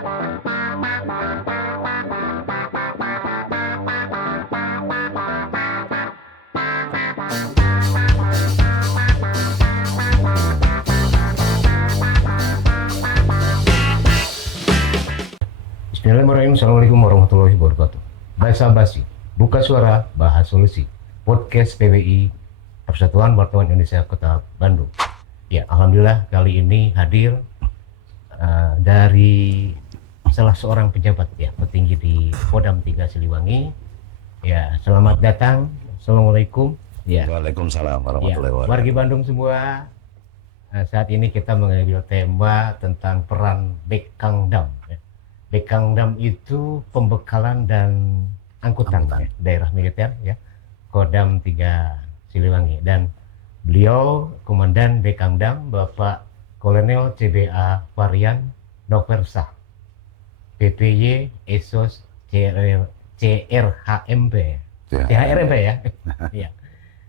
Bismillahirrahmanirrahim. Assalamualaikum warahmatullahi wabarakatuh. Basa Basi, buka suara, bahas solusi. Podcast PWI, Persatuan Wartawan Indonesia Kota Bandung. Ya, alhamdulillah kali ini hadir dari salah seorang pejabat ya, petinggi di Kodam 3 Siliwangi. Ya, selamat datang. Assalamualaikum. Ya. Waalaikumsalam warahmatullahi wabarakatuh. Wargi Bandung semua. Saat ini kita mengambil tema tentang peran Bekangdam. Ya. Bekangdam itu pembekalan dan angkutan. Ya, daerah militer ya, Kodam 3 Siliwangi, dan beliau Komandan Bekangdam Bapak Kolonel CBA Varian Noversa PPY Esos CRHMP CHRMP ya. Ya.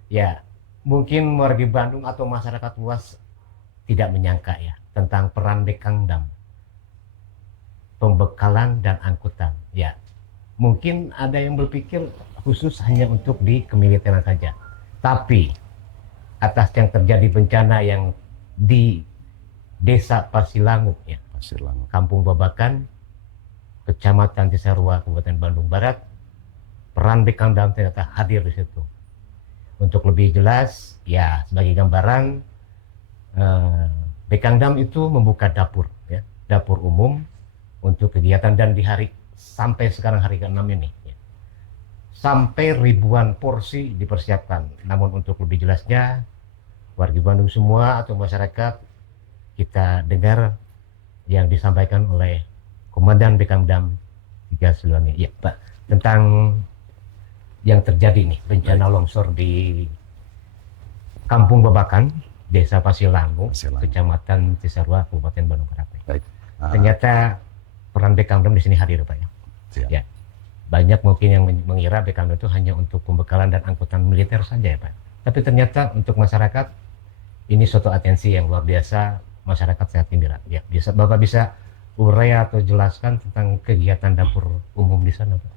Ya, mungkin warga Bandung atau masyarakat luas tidak menyangka ya tentang peran Bekangdam, pembekalan dan angkutan. Ya, mungkin ada yang berpikir khusus hanya untuk di kemiliteran saja. Tapi atas yang terjadi bencana yang di Desa Pasilangu ya, Kampung Babakan, Kecamatan Cisarua, Kabupaten Bandung Barat, peran Bekangdam ternyata hadir di situ. Untuk lebih jelas ya, sebagai gambaran, Bekangdam itu membuka dapur ya, dapur umum untuk kegiatan, dan di hari sampai sekarang hari ke-6 ini ya, sampai ribuan porsi dipersiapkan. Namun untuk lebih jelasnya, warga Bandung semua atau masyarakat, kita dengar yang disampaikan oleh Komandan Bekangdam 3 Siliwangi. Ya, Pak, tentang yang terjadi nih, bencana longsor di Kampung Babakan, Desa Pasilangu, Kecamatan Cisarua, Kabupaten Bandung Barat. Ternyata peran Bekangdam di sini hadir, Pak ya. Ya. Banyak mungkin yang mengira Bekangdam itu hanya untuk pembekalan dan angkutan militer saja ya, Pak. Tapi ternyata untuk masyarakat ini suatu atensi yang luar biasa. Masyarakat sangat gembira. Ya, Bapak bisa urai atau jelaskan tentang kegiatan dapur umum di sana, Pak?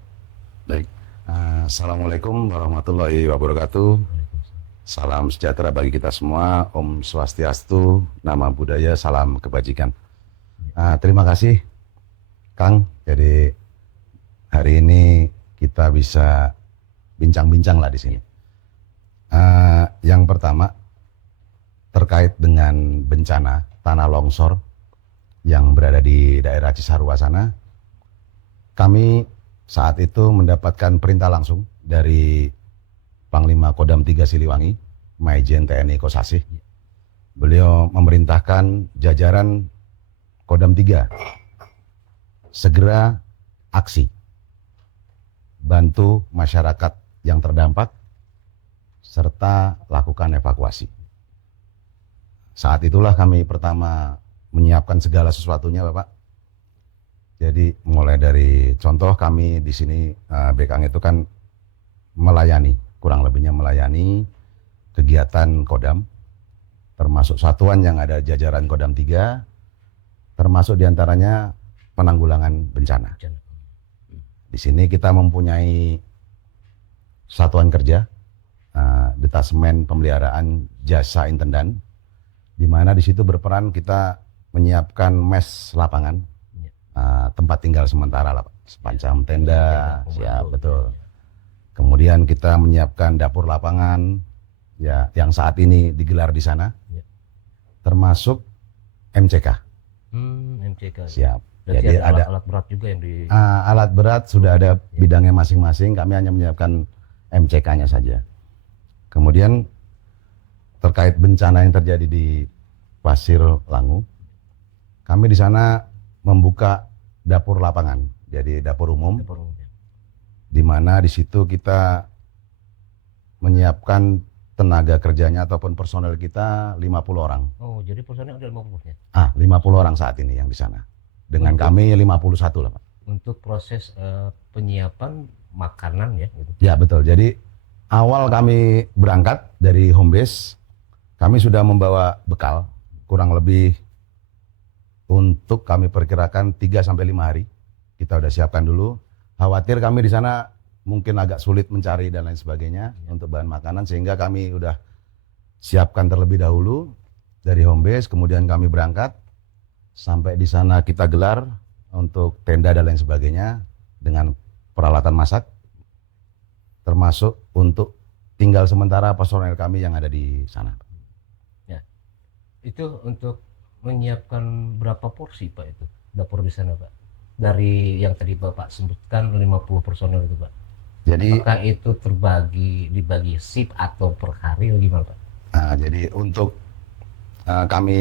Baik. Assalamualaikum warahmatullahi wabarakatuh. Salam sejahtera bagi kita semua. Om Swastiastu, Nama Budaya, salam kebajikan. Terima kasih, Kang. Jadi hari ini kita bisa bincang-bincang lah di sini. Yang pertama terkait dengan bencana tanah longsor yang berada di daerah Cisarua sana. Kami saat itu mendapatkan perintah langsung dari Panglima Kodam 3 Siliwangi, Maijen TNI Kosasih. Beliau memerintahkan jajaran Kodam 3 segera aksi, bantu masyarakat yang terdampak, serta lakukan evakuasi. Saat itulah kami pertama menyiapkan segala sesuatunya, Bapak. Jadi mulai dari contoh, kami di sini Bekang itu kan melayani, kurang lebihnya melayani kegiatan Kodam, termasuk satuan yang ada jajaran Kodam 3, termasuk diantaranya penanggulangan bencana. Di sini kita mempunyai satuan kerja, Detasemen Pemeliharaan Jasa Intendan, di mana di situ berperan kita menyiapkan mes lapangan, tempat tinggal sementara lah, semacam tenda, siap, betul. Kemudian kita menyiapkan dapur lapangan, ya, yang saat ini digelar di sana, termasuk MCK. MCK. Siap. Berarti jadi ada alat berat juga yang di. Alat berat sudah ada bidangnya masing-masing. Kami hanya menyiapkan MCK-nya saja. Kemudian terkait bencana yang terjadi di Pasir Langu, kami di sana membuka dapur lapangan, jadi dapur umum, di mana di situ kita menyiapkan tenaga kerjanya ataupun personel kita 50 orang. Oh, jadi personel ada 50 ya? 50 orang saat ini yang di sana. Dengan kami 51 lah, Pak. Untuk proses penyiapan makanan ya gitu. Ya, betul. Jadi awal kami berangkat dari home base, kami sudah membawa bekal kurang lebih untuk kami perkirakan 3 sampai 5 hari. Kita udah siapkan dulu. Khawatir kami di sana mungkin agak sulit mencari dan lain sebagainya untuk bahan makanan, sehingga kami udah siapkan terlebih dahulu dari home base, kemudian kami berangkat sampai di sana kita gelar untuk tenda dan lain sebagainya dengan peralatan masak, termasuk untuk tinggal sementara personel kami yang ada di sana. Ya. Itu untuk menyiapkan berapa porsi Pak itu dapur di sana Pak? Dari yang tadi Bapak sebutkan 50 personel itu Pak. Jadi Apakah itu dibagi shift atau per hari atau gimana Pak? jadi untuk kami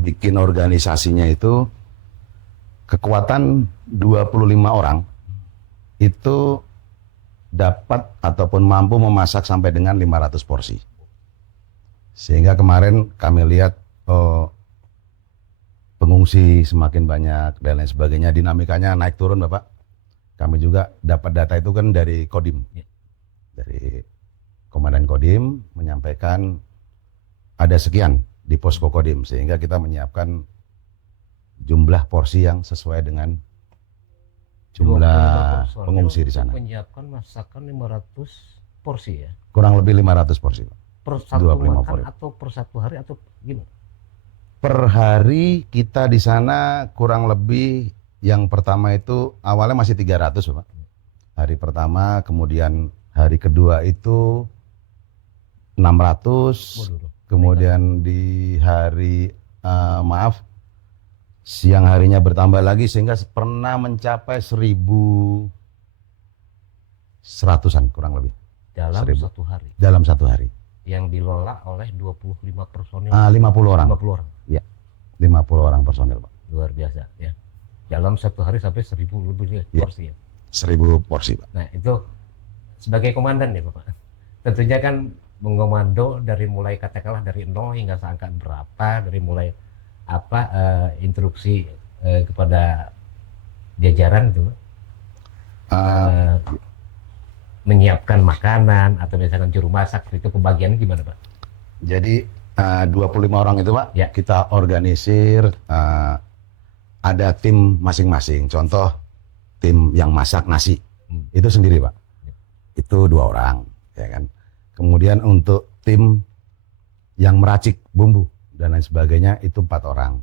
bikin organisasinya itu kekuatan 25 orang itu dapat ataupun mampu memasak sampai dengan 500 porsi. Sehingga kemarin kami lihat pengungsi semakin banyak dan lain sebagainya, dinamikanya naik turun Bapak. Kami juga dapat data itu kan dari Kodim. Dari Komandan Kodim menyampaikan ada sekian di posko Kodim, sehingga kita menyiapkan jumlah porsi yang sesuai dengan jumlah pengungsi di sana. Menyiapkan masakan 500 porsi ya? Kurang lebih 500 porsi Pak. Per satu 25 makan porsi. atau per satu hari atau gimana? Per hari kita di sana kurang lebih, yang pertama itu awalnya masih 300 Pak. Hari pertama, kemudian hari kedua itu 600, Waduh. kemudian di hari siang harinya bertambah lagi sehingga pernah mencapai 1.100-an kurang lebih Dalam 1000. satu hari dalam satu hari. yang dikelola oleh 25 personil. 50 orang. 50 orang. Ya, 50 orang personil Pak. Luar biasa ya. Dalam satu hari sampai 1000 lebih Ya. porsi ya. 1000 porsi Pak. Nah itu sebagai komandan ya Bapak, tentunya kan mengomando dari mulai katakanlah dari 0 hingga seangkat berapa, dari mulai instruksi kepada jajaran itu menyiapkan makanan atau misalkan juru masak, itu pembagiannya gimana Pak? Jadi 25 orang itu Pak, Ya. kita organisir, ada tim masing-masing. Contoh tim yang masak nasi itu sendiri Pak, itu 2 orang, ya kan. Kemudian untuk tim yang meracik bumbu dan lain sebagainya itu 4 orang.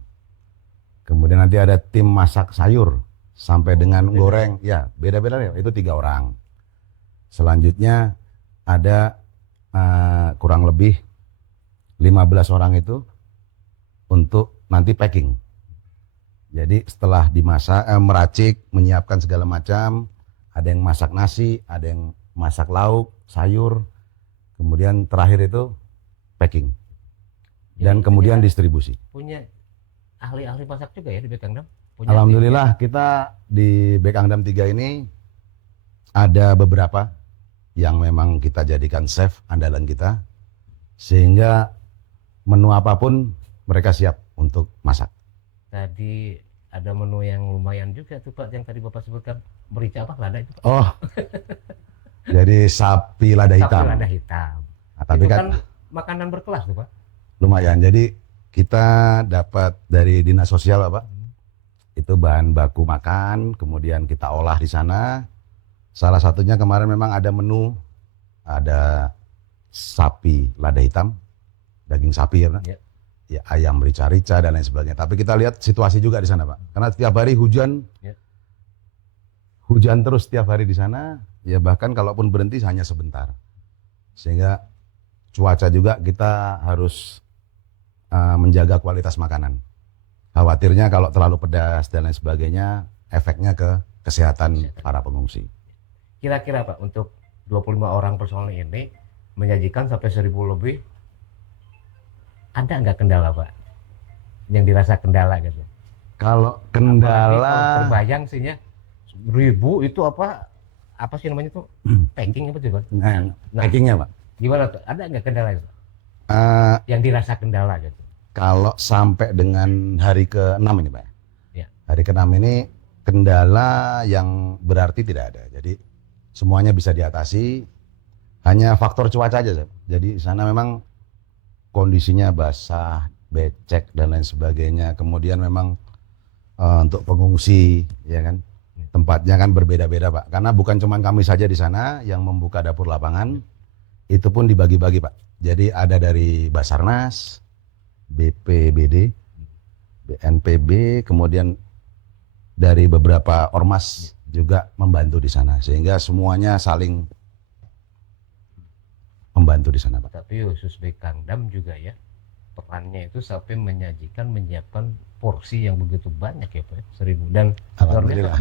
Kemudian nanti ada tim masak sayur sampai dengan goreng, ya beda-beda ya, itu 3 orang. Selanjutnya ada kurang lebih 15 orang itu untuk nanti packing. Jadi setelah dimasak, meracik, menyiapkan segala macam, ada yang masak nasi, ada yang masak lauk, sayur, kemudian terakhir itu packing. Dan Jadi kemudian punya- distribusi. Punya ahli-ahli masak juga ya di Bekangdam? Alhamdulillah kita di Bekangdam 3 ini ada beberapa yang memang kita jadikan chef andalan kita, sehingga menu apapun mereka siap untuk masak. Tadi ada menu yang lumayan juga tuh Pak, yang tadi Bapak sebutkan, merica apa? Lada itu Pak? Oh, jadi sapi lada hitam. Sapi lada hitam. Nah, tapi Itu kan makanan berkelas tuh Pak. lumayan. Jadi kita dapat dari Dinas Sosial Pak, itu bahan baku makan, kemudian kita olah di sana. Salah satunya kemarin memang ada menu, ada sapi lada hitam, daging sapi ya Pak. Ya. Ya, ayam rica-rica dan lain sebagainya. Tapi kita lihat situasi juga di sana Pak, karena setiap hari hujan, Ya. hujan terus setiap hari di sana. Ya bahkan kalaupun berhenti hanya sebentar, sehingga cuaca juga kita harus menjaga kualitas makanan. Khawatirnya kalau terlalu pedas dan lain sebagainya, efeknya ke kesehatan para pengungsi. Kira-kira Pak, untuk 25 orang personel ini menyajikan sampai 1000 lebih, ada nggak kendala Pak? Yang dirasa kendala gitu? Kalau Apalagi kalau kendala, terbayang sih ya, 1000 itu apa sih namanya tuh? Packing apa sih Pak? packingnya Pak. Gimana tuh? Ada nggak kendala itu? Eh, Yang dirasa kendala gitu? kalau sampai dengan hari ke-6 ini Pak. Ya. Hari ke-6 ini kendala yang berarti tidak ada. Jadi semuanya bisa diatasi. Hanya faktor cuaca aja. Jadi sana memang kondisinya basah becek dan lain sebagainya. Kemudian memang untuk pengungsi, ya kan, tempatnya kan berbeda-beda Pak. Karena bukan cuma kami saja di sana yang membuka dapur lapangan, itu pun dibagi-bagi Pak. Jadi ada dari Basarnas, BPBD, BNPB, kemudian dari beberapa ormas juga membantu di sana, sehingga semuanya saling membantu di sana Pak. Tapi khusus Bekangdam juga ya, perannya itu sampai menyiapkan porsi yang begitu banyak ya Pak, 1.000, dan luar biasa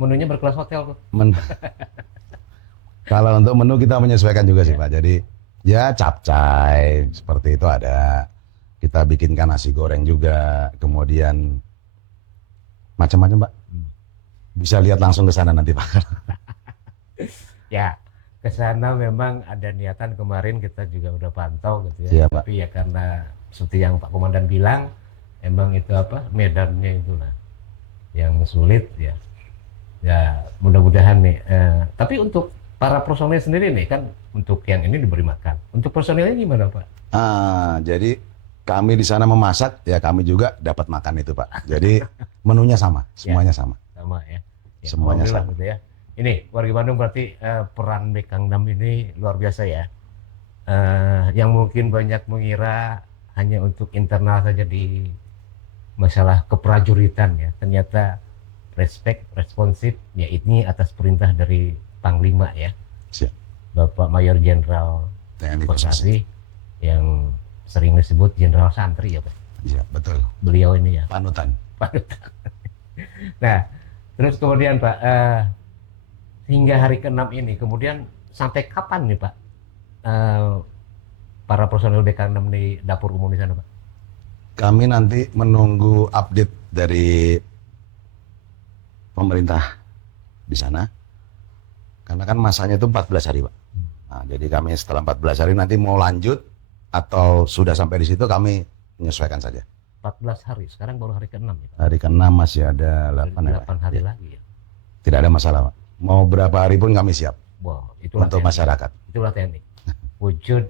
menunya berkelas hotel Pak. Kalau untuk menu kita menyesuaikan juga sih Pak, jadi ya capcay seperti itu ada, kita bikinkan nasi goreng juga, kemudian macam-macam Pak. Bisa lihat langsung ke sana nanti Pak. Ya, ke sana memang ada niatan, kemarin kita juga udah pantau gitu ya. Iya, Pak. Tapi ya karena seperti yang Pak Komandan bilang, emang itu apa, medannya itulah yang sulit ya. Ya mudah-mudahan nih. Tapi untuk para personil sendiri nih kan, untuk yang ini diberi makan. Untuk personilnya gimana Pak? Jadi kami di sana memasak, ya kami juga dapat makan itu Pak. Jadi menunya sama, semuanya sama. Sama ya. Semuanya alhamdulillah sama. gitu ya. Ini warga Bandung berarti peran Bekangdam ini luar biasa ya. Yang mungkin banyak mengira hanya untuk internal saja di masalah keprajuritan ya. Ternyata respect, responsif ya, ini atas perintah dari Panglima ya. Siap. Bapak Mayor Jenderal TNI Perkasi yang sering disebut Jenderal Santri ya Pak. Iya, betul. Beliau ini ya. Panutan. Nah, terus kemudian Pak, hingga hari ke-6 ini, kemudian sampai kapan nih Pak para personel Bekangdam di dapur umum di sana Pak? Kami nanti menunggu update dari pemerintah di sana, karena kan masanya itu 14 hari Pak. Nah, jadi kami setelah 14 hari nanti mau lanjut atau sudah sampai di situ, kami menyesuaikan saja. 14 hari, sekarang baru hari ke-6 ya Pak? Hari ke-6 masih ada 8 hari ya. lagi ya? Tidak ada masalah Pak. Mau berapa hari pun kami siap. Wow, itulah untuk TNI. masyarakat. Itulah TNI. Wujud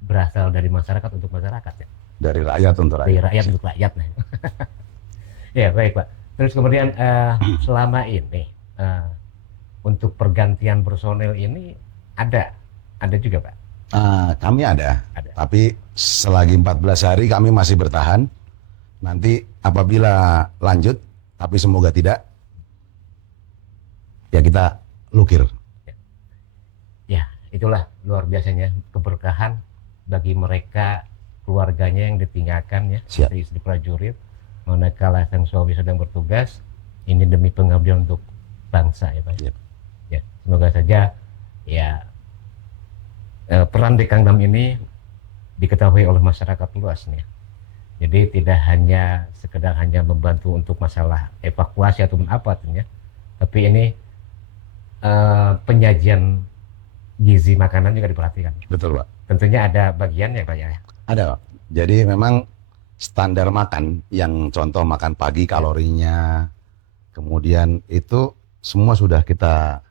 berasal dari masyarakat untuk masyarakat ya? Dari rakyat untuk rakyat. Dari rakyat untuk rakyat. Ya baik Pak. Terus kemudian selama ini untuk pergantian personel ini ada juga Pak? Kami ada, tapi selagi 14 hari kami masih bertahan. Nanti apabila lanjut, tapi semoga tidak, ya kita lukir. Ya, itulah luar biasanya keberkahan bagi mereka, keluarganya yang ditinggalkan ya, istri prajurit, manakala sang suami sedang bertugas, ini demi pengabdian untuk bangsa ya Pak. Yep. Ya, semoga saja ya peran Bekangdam ini diketahui oleh masyarakat luas nih. Jadi tidak hanya sekedar membantu untuk masalah evakuasi ataupun apa ya, tapi ini penyajian gizi makanan juga diperhatikan. Betul Pak. Tentunya ada bagiannya Pak ya. Ada Pak. Jadi memang standar makan yang contoh makan pagi kalorinya, kemudian itu semua sudah kita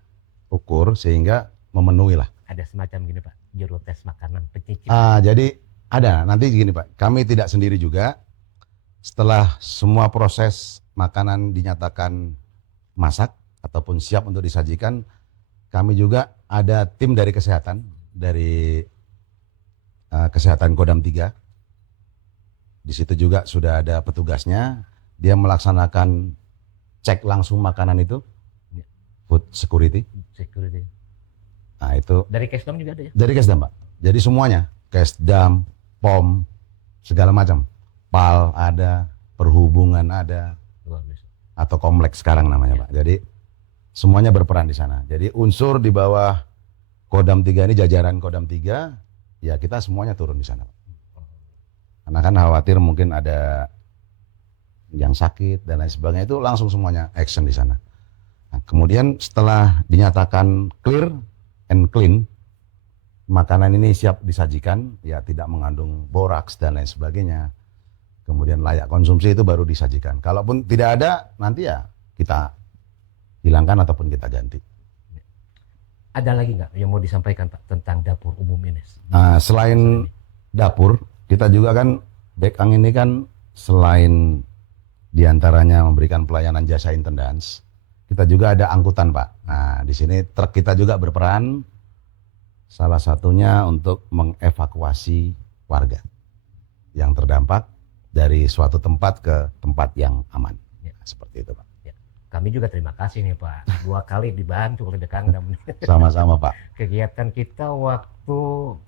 ukur sehingga memenuhi lah. Ada semacam gini Pak, juru tes makanan, pencicip. Jadi ada, nanti gini Pak, kami tidak sendiri juga. Setelah semua proses makanan dinyatakan masak ataupun siap untuk disajikan, kami juga ada tim dari kesehatan, dari kesehatan Kodam 3. Di situ juga sudah ada petugasnya, dia melaksanakan cek langsung makanan itu, food security. Nah itu dari Kesdam juga ada ya? Dari Kesdam Pak, jadi semuanya, Kesdam, POM, segala macam, PAL ada, perhubungan ada, atau kompleks sekarang namanya Pak. Jadi semuanya berperan di sana. Jadi unsur di bawah Kodam 3 ini, jajaran Kodam 3, ya kita semuanya turun di sana Pak. Karena kan khawatir mungkin ada yang sakit dan lain sebagainya, itu langsung semuanya action di sana. Nah, kemudian setelah dinyatakan clear and clean, makanan ini siap disajikan, ya tidak mengandung boraks dan lain sebagainya, kemudian layak konsumsi, itu baru disajikan. Kalaupun tidak ada, nanti ya kita hilangkan ataupun kita ganti. Ada lagi nggak yang mau disampaikan Pak tentang dapur umum ini? Selain dapur, Kita juga kan Bekang ini kan selain diantaranya memberikan pelayanan jasa intendance, kita juga ada angkutan Pak. Nah di sini truk kita juga berperan, salah satunya untuk mengevakuasi warga yang terdampak dari suatu tempat ke tempat yang aman. Ya. Seperti itu Pak. Ya. Kami juga terima kasih nih Pak, 2 kali dibantu oleh Bekangdam. Sama-sama Pak. Kegiatan kita waktu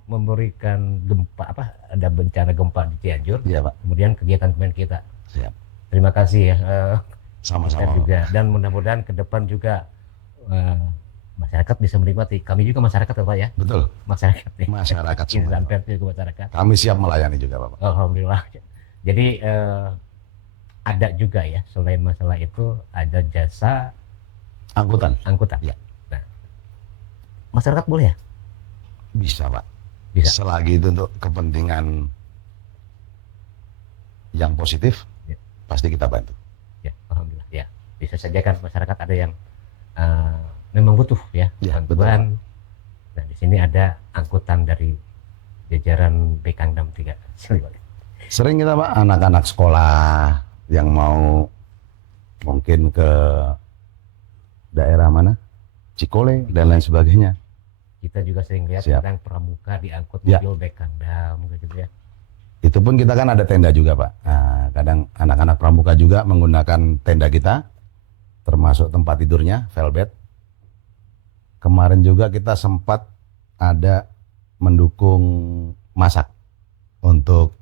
memberikan gempa ada bencana gempa di Cianjur, Iya Pak. kemudian kegiatan kemarin kita. Siap. Terima kasih ya. Sama-sama Kita juga dan mudah-mudahan ke depan juga masyarakat bisa menikmati. Kami juga masyarakat ya Pak ya. Betul. Masyarakat ya. Masyarakat semua. Insan pers juga masyarakat. Kami siap melayani juga Bapak. Alhamdulillah. Jadi ada juga ya selain masalah itu ada jasa Angkutan. Ya. Nah, masyarakat boleh ya? Bisa Pak. Bisa. Selagi itu untuk kepentingan yang positif, Ya. pasti kita bantu. Ya, alhamdulillah. Ya, bisa saja kan masyarakat ada yang memang butuh ya Ya, bantuan. Nah, di sini ada angkutan dari jajaran Bekangdam 3 Siliwangi. Sering kita Pak, anak-anak sekolah yang mau mungkin ke daerah mana, Cikole dan lain sebagainya. Kita juga sering lihat Siap. kadang pramuka diangkut Ya. mobil Bekangdam gitu ya. Itu pun kita kan ada tenda juga Pak. Nah, kadang anak-anak pramuka juga menggunakan tenda kita, termasuk tempat tidurnya, velvet. Kemarin juga kita sempat ada mendukung masak untuk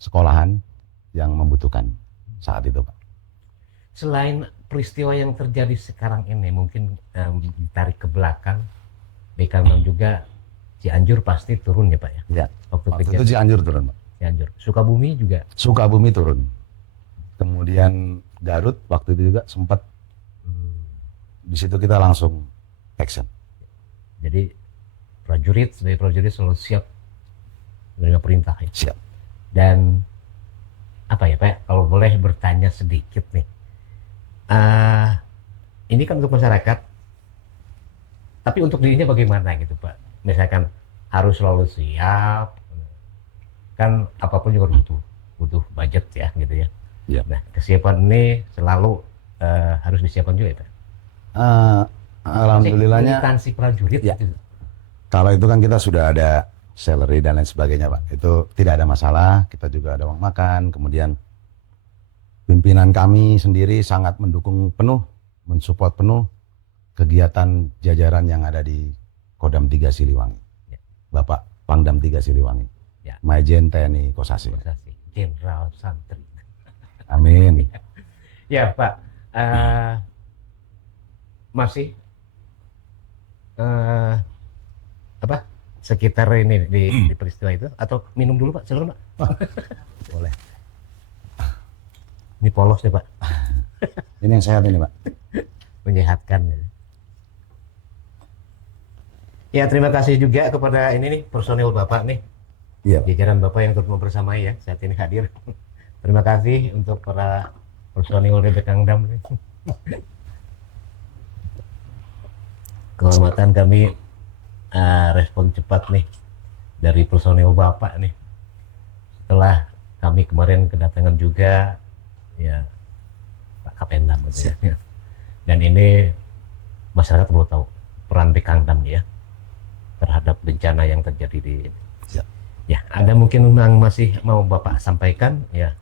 sekolahan yang membutuhkan saat itu Pak. Selain peristiwa yang terjadi sekarang ini, mungkin ditarik ke belakang, Bekangdam juga Cianjur pasti turun ya Pak ya? Ya. Waktu Waktu itu kejadian Cianjur turun Pak. Cianjur. Sukabumi juga. Sukabumi turun. Kemudian Garut waktu itu juga sempat, di situ kita langsung action. Jadi sebagai prajurit selalu siap menerima perintah ya. Siap. Dan apa ya Pak, kalau boleh bertanya sedikit nih, ini kan untuk masyarakat, tapi untuk dirinya bagaimana gitu Pak? Misalkan harus selalu siap, kan apapun juga butuh budget ya gitu ya. Ya. Nah kesiapan ini selalu harus disiapkan juga ya Pak? Alhamdulillahnya Militansi prajurit Ya. gitu. kalau itu kan kita sudah ada salary dan lain sebagainya Pak. Itu tidak ada masalah, kita juga ada uang makan. Kemudian pimpinan kami sendiri sangat mendukung penuh, mensupport penuh kegiatan jajaran yang ada di Kodam 3 Siliwangi. Ya. Bapak Pangdam 3 Siliwangi. Ya. Majen TNI Kosasi. Jenderal Santri. Amin. Ya Pak, masih sekitar ini di peristiwa itu atau minum dulu Pak, silakan Pak. Boleh. Ini polos deh Pak, Ini yang sehat ini Pak. menyehatkan. Ya terima kasih juga kepada ini nih personil Bapak nih, Iya Pak. jajaran Bapak yang turut membersamai ya saat ini hadir. Terima kasih untuk para personil dari Bekangdam. Kehormatan kami respon cepat nih dari personil Bapak nih. Setelah kami kemarin kedatangan juga ya Pak Kapendam gitu ya. Dan ini masyarakat perlu tahu peran Bekangdam ya terhadap bencana yang terjadi di Ya. Ya, ada mungkin yang masih mau Bapak sampaikan ya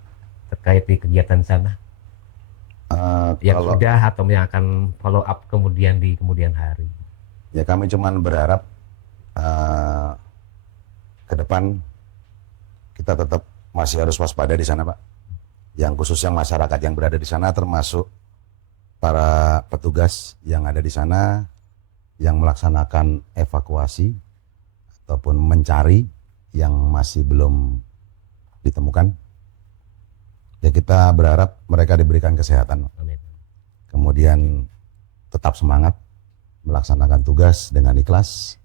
terkait di kegiatan sana yang Kalau sudah atau yang akan follow up kemudian di kemudian hari. ya kami cuman berharap ke depan kita tetap masih harus waspada di sana Pak. Yang khususnya masyarakat yang berada di sana termasuk para petugas yang ada di sana yang melaksanakan evakuasi ataupun mencari yang masih belum ditemukan. Ya kita berharap mereka diberikan kesehatan. Amin. Kemudian tetap semangat melaksanakan tugas dengan ikhlas,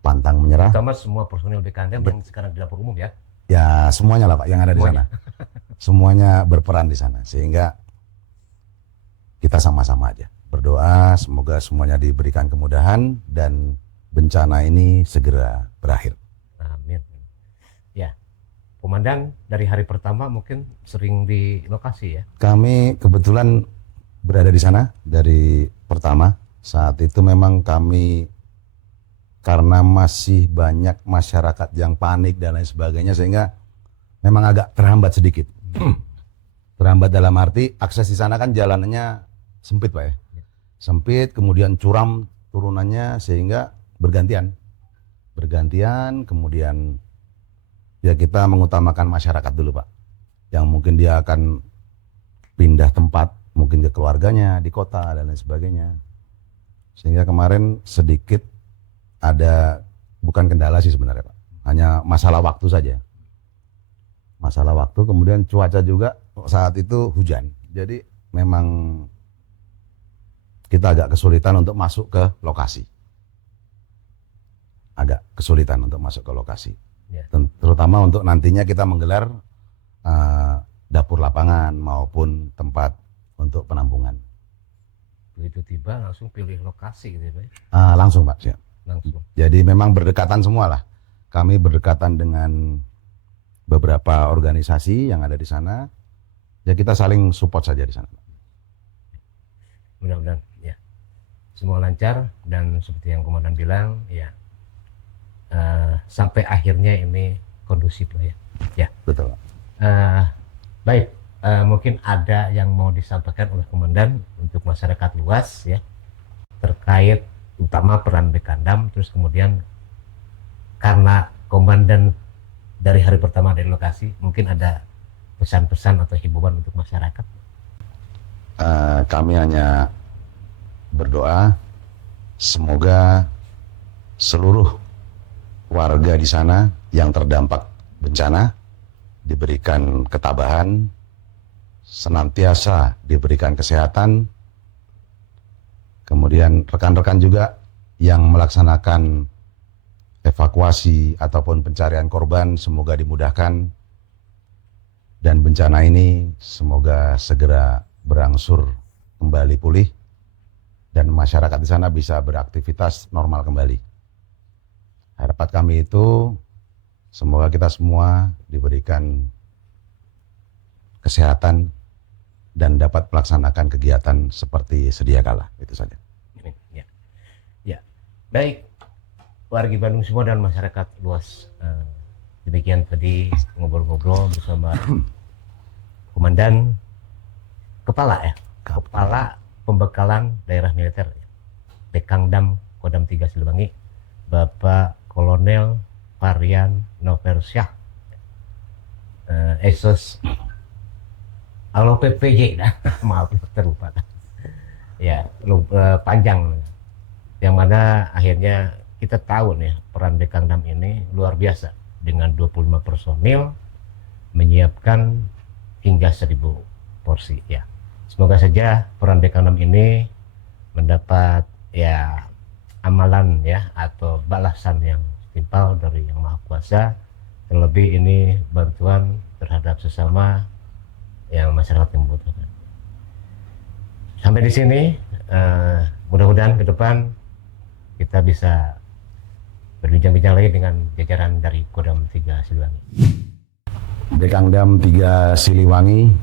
pantang menyerah. Terutama semua personil Bekangdam yang sekarang di dapur umum ya. Ya semuanya lah Pak yang ada di sana. Semuanya berperan di sana sehingga kita sama-sama aja berdoa semoga semuanya diberikan kemudahan dan bencana ini segera berakhir. Amin. Ya, Komandan dari hari pertama mungkin sering di lokasi ya? Kami kebetulan berada di sana dari pertama. Saat itu memang kami karena masih banyak masyarakat yang panik dan lain sebagainya sehingga memang agak terhambat sedikit. Terhambat dalam arti akses di sana kan jalanannya sempit Pak ya. Sempit, kemudian curam turunannya sehingga bergantian. Kemudian ya kita mengutamakan masyarakat dulu Pak. Yang mungkin dia akan pindah tempat, mungkin ke keluarganya di kota dan lain sebagainya. Sehingga kemarin sedikit ada, bukan kendala sih sebenarnya Pak. Hanya masalah waktu saja. Masalah waktu, kemudian cuaca juga saat itu hujan. Jadi memang kita agak kesulitan untuk masuk ke lokasi. Agak kesulitan untuk masuk ke lokasi. Ya. Terutama untuk nantinya kita menggelar dapur lapangan maupun tempat untuk penampungan. Begitu tiba langsung pilih lokasi gitu ya Pak? Langsung Pak, siap. Langsung. Jadi memang berdekatan semua lah. Kami berdekatan dengan beberapa organisasi yang ada di sana. Ya kita saling support saja di sana. Mudah-mudahan ya semua lancar dan seperti yang komandan bilang ya sampai akhirnya ini kondusif lah ya. Ya. Betul Pak. Baik, mungkin ada yang mau disampaikan oleh komandan untuk masyarakat luas ya terkait utama peran Bekandam, terus kemudian karena komandan dari hari pertama dari lokasi mungkin ada pesan-pesan atau himbauan untuk masyarakat. Kami hanya berdoa semoga seluruh warga di sana yang terdampak bencana diberikan ketabahan, senantiasa diberikan kesehatan. Kemudian rekan-rekan juga yang melaksanakan evakuasi ataupun pencarian korban semoga dimudahkan. Dan bencana ini semoga segera berangsur kembali pulih dan masyarakat di sana bisa beraktivitas normal kembali. Harapan kami itu semoga kita semua diberikan kesehatan dan dapat melaksanakan kegiatan seperti sedia kala. Itu saja. Ya, ya. Baik, warga Bandung semua dan masyarakat luas. Demikian tadi ngobrol-ngobrol bersama Komandan Kepala Pembekalan Daerah Militer Bekangdam Kodam 3 Siliwangi, Bapak Kolonel Varian Noversyah, Esos Alo PPJ, maaf terlupa. Ya, panjang. Yang mana akhirnya kita tahu nih peran Bekangdam ini luar biasa dengan 25 personil menyiapkan hingga 1000 porsi ya. Semoga saja peran Bekangdam ini mendapat ya amalan ya atau balasan yang setimpal dari Yang Maha Kuasa. Terlebih ini bantuan terhadap sesama yang masyarakat yang membutuhkan. Sampai di sini, mudah-mudahan ke depan kita bisa berbincang-bincang lagi dengan jajaran dari Kodam 3 Siliwangi. Bekangdam 3 Siliwangi,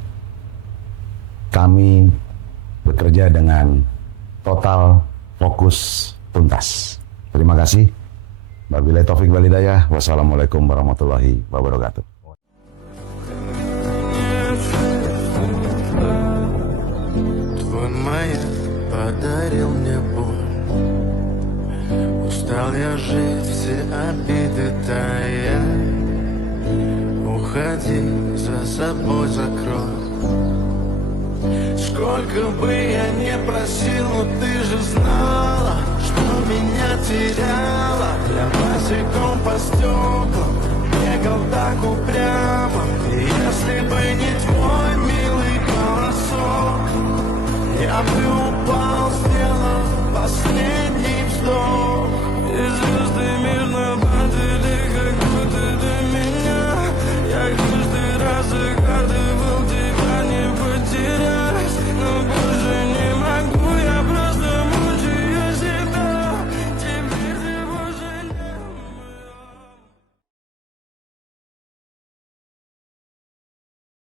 kami bekerja dengan total fokus tuntas. Terima kasih. Wabillahi taufik wal hidayah. Wassalamualaikum warahmatullahi wabarakatuh. Подарил мне боль. Устал я жить, все обиды тая. Уходи, за собой закрой. Сколько бы я не просил, но ты же знала, что меня теряла. Я босиком по стеклам бегал так упрямо. И если бы не